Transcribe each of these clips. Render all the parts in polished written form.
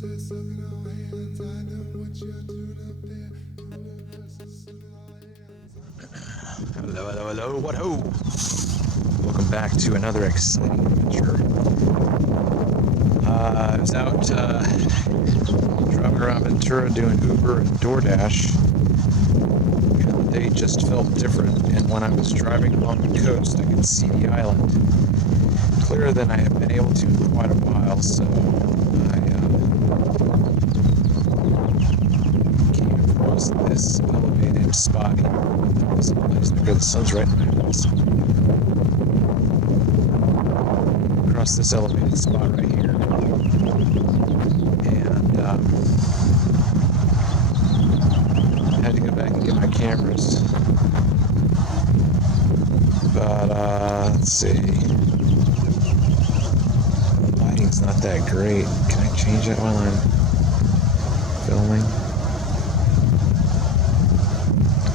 Hello, hello, hello, what ho! Welcome back to another exciting adventure. I was out driving around Ventura doing Uber and DoorDash, and the day just felt different, and when I was driving along the coast, I could see the island clearer than I have been able to in quite a while, so I came across this elevated spot. This place because the sun's right in my face. Across this elevated spot right here, and I had to go back and get my cameras. But let's see. The lighting's not that great. Can I change that while I'm filming?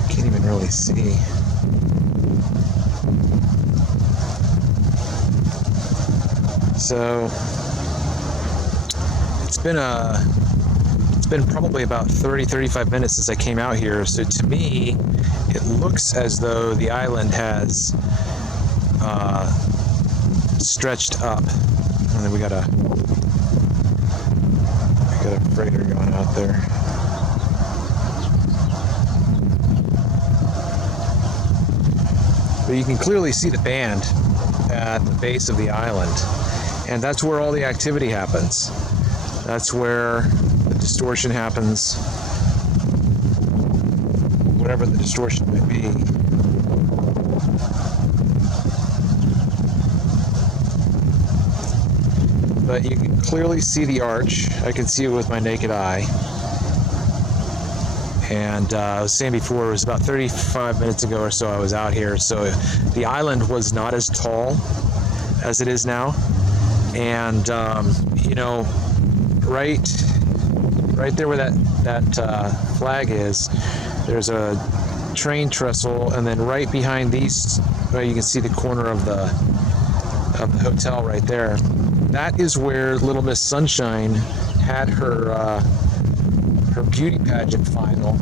Can't even really see. So it's been probably about 30-35 minutes since I came out here. So to me, it looks as though the island has stretched up. And then we got a freighter going out there. But you can clearly see the band at the base of the island. And that's where all the activity happens. That's where the distortion happens, whatever the distortion may be. But you can clearly see the arch. I can see it with my naked eye. And I was saying before, it was about 35 minutes ago or so I was out here. So the island was not as tall as it is now. And, right there where that flag is, there's a train trestle. And then right behind these, you can see the corner of the hotel right there. That is where Little Miss Sunshine had her beauty pageant final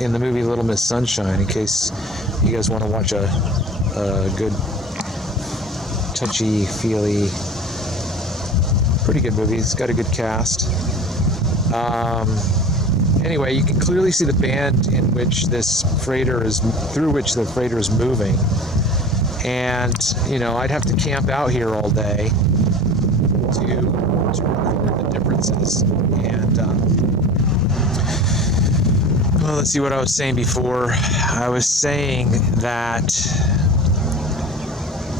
in the movie Little Miss Sunshine, in case you guys want to watch a good, touchy-feely, pretty good movie. It's got a good cast. Anyway, you can clearly see the band through which the freighter is moving. And, I'd have to camp out here all day to record the differences. And, well, let's see what I was saying before. I was saying that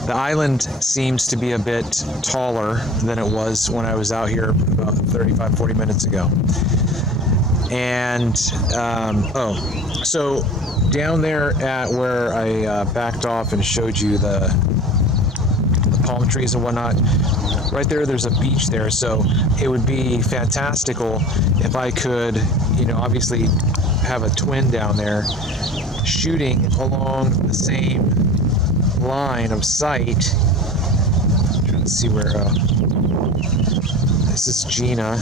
the island seems to be a bit taller than it was when I was out here about 35-40 minutes ago. And, so down there at where I backed off and showed you the palm trees and whatnot, right there's a beach there. So it would be fantastical if I could, obviously have a twin down there shooting along the same line of sight. I'm trying to see where this is Gina,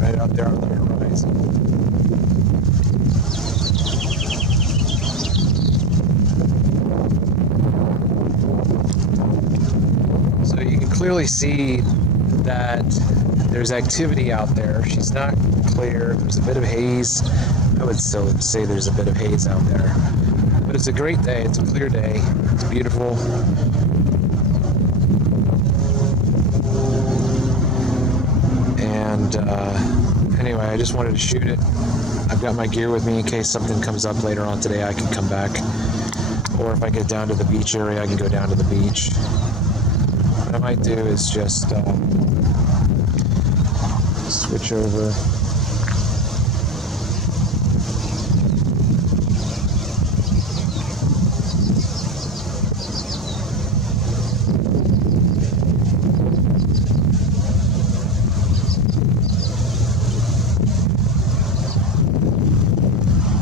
right out there on the horizon. So you can clearly see that there's activity out there. She's not clear. There's a bit of haze. I would still say there's a bit of haze out there. But it's a great day. It's a clear day. It's beautiful. And anyway, I just wanted to shoot it. I've got my gear with me in case something comes up later on today. I can come back. Or if I get down to the beach area, I can go down to the beach. What I might do is just switch over.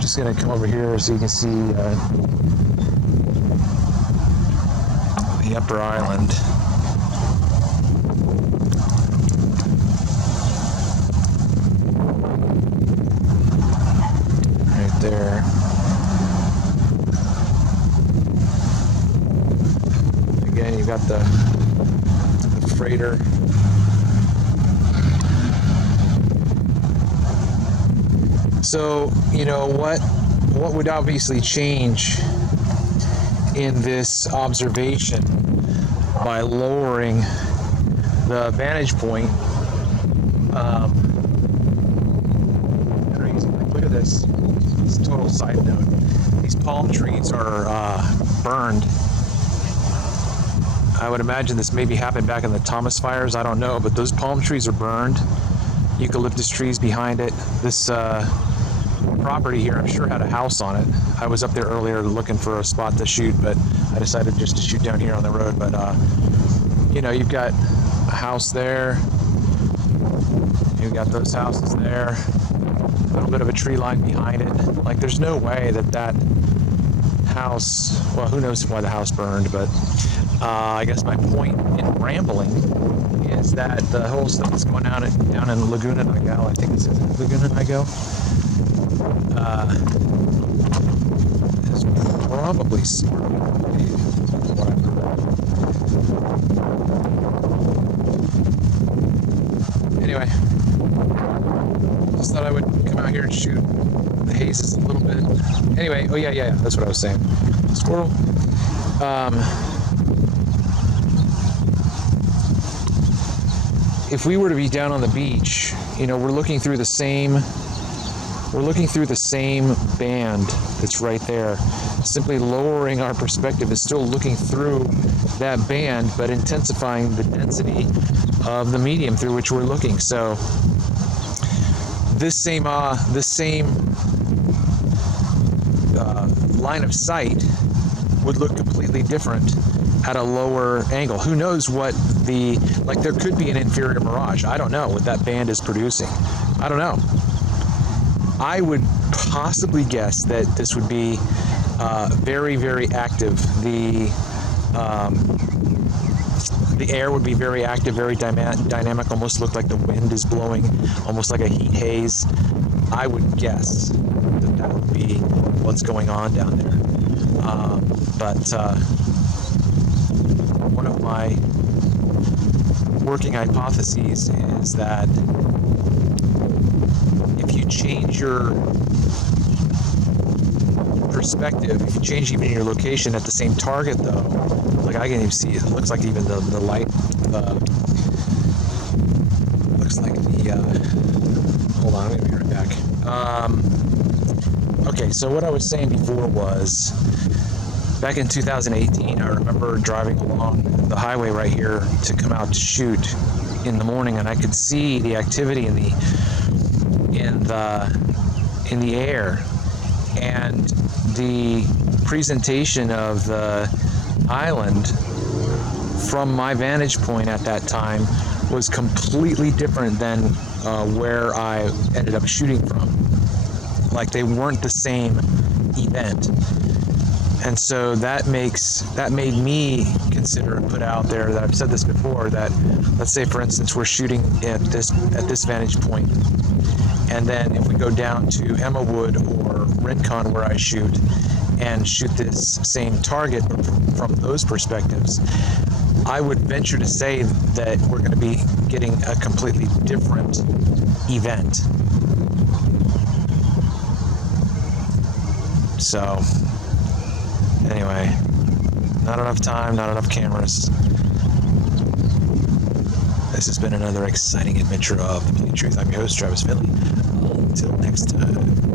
Just gonna come over here so you can see the upper island. you got the freighter. So, you know, what would obviously change in this observation by lowering the vantage point? Crazy. Like, look at this. This total side note. These palm trees are burned. I would imagine this maybe happened back in the Thomas fires. I don't know, but those palm trees are burned. Eucalyptus trees behind it. This property here, I'm sure, had a house on it. I was up there earlier looking for a spot to shoot, but I decided just to shoot down here on the road. But you know, you've got a house there. You've got those houses there. A little bit of a tree line behind it. Like, there's no way that house, well, who knows why the house burned, but I guess my point in rambling is that the whole stuff that's going on down in Laguna Niguel, I think it's Laguna Niguel, is probably smart. What I've heard. Anyway, just thought I would come out here and shoot the hazes a little bit. Anyway, oh yeah, that's what I was saying. Squirrel. If we were to be down on the beach, you know, we're looking through the same band that's right there. Simply lowering our perspective is still looking through that band, but intensifying the density of the medium through which we're looking. So this same line of sight would look completely different at a lower angle. Who knows what there could be an inferior mirage. I don't know what that band is producing. I don't know. I would possibly guess that this would be very, very active. The air would be very active, very dynamic, almost look like the wind is blowing, almost like a heat haze. I would guess that would be what's going on down there. But one of my working hypotheses is that if you change your perspective, if you change even your location at the same target, though, like I can even see it looks like even the light looks like the hold on, I'm gonna be right back. Okay, so what I was saying before was back in 2018, I remember driving along the highway right here to come out to shoot in the morning, and I could see the activity in the air, and the presentation of the island from my vantage point at that time was completely different than where I ended up shooting from. Like, they weren't the same event. And so that made me consider and put out there that I've said this before, that let's say, for instance, we're shooting at this vantage point, and then if we go down to Emmawood or Rincon where I shoot and shoot this same target from those perspectives, I would venture to say that we're going to be getting a completely different event. So anyway, not enough time, not enough cameras. This has been another exciting adventure of The Bleeding Truth. I'm your host, Travis Finley. Until next time.